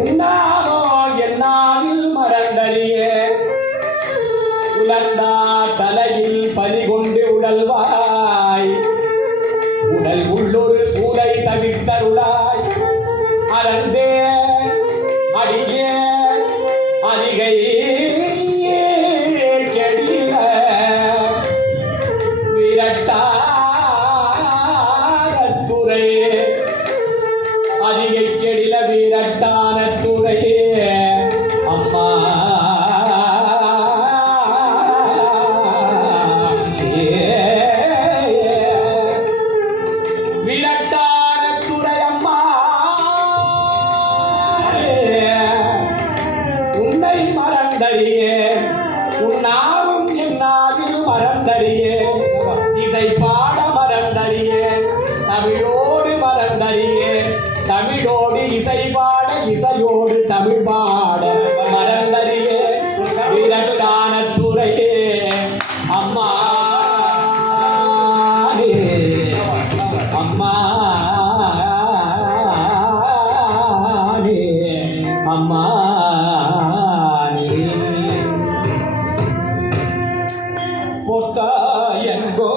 உண்ணாமோ என்னாவில் மறந்தறியே உலர்ந்தா தலையில் பலிகொண்டு உடல்வாய் உடல் உள்ளொரு சூலை தவிர்த்தருளாய் அலந்தே அடியே அதிகை கெடில வீரட்டாரத்துறையே அதிகை கெடில வீரட்டாரத்துறையே அம்மா வீரட்டாரத்துறை அம்மா உன்னை மறந்தறியே உன்னாவும் என்னாவில் மறந்தறியே இசை பாட மறந்தறியே தமிழோடு மறந்தறியே தமிழோடு இசை பாட இசையோடு தமிழ் பாட மறந்தறியே வீரட்டானத்துறையே அம்மா அம்மா அம்மா பொத்தாயங்கோ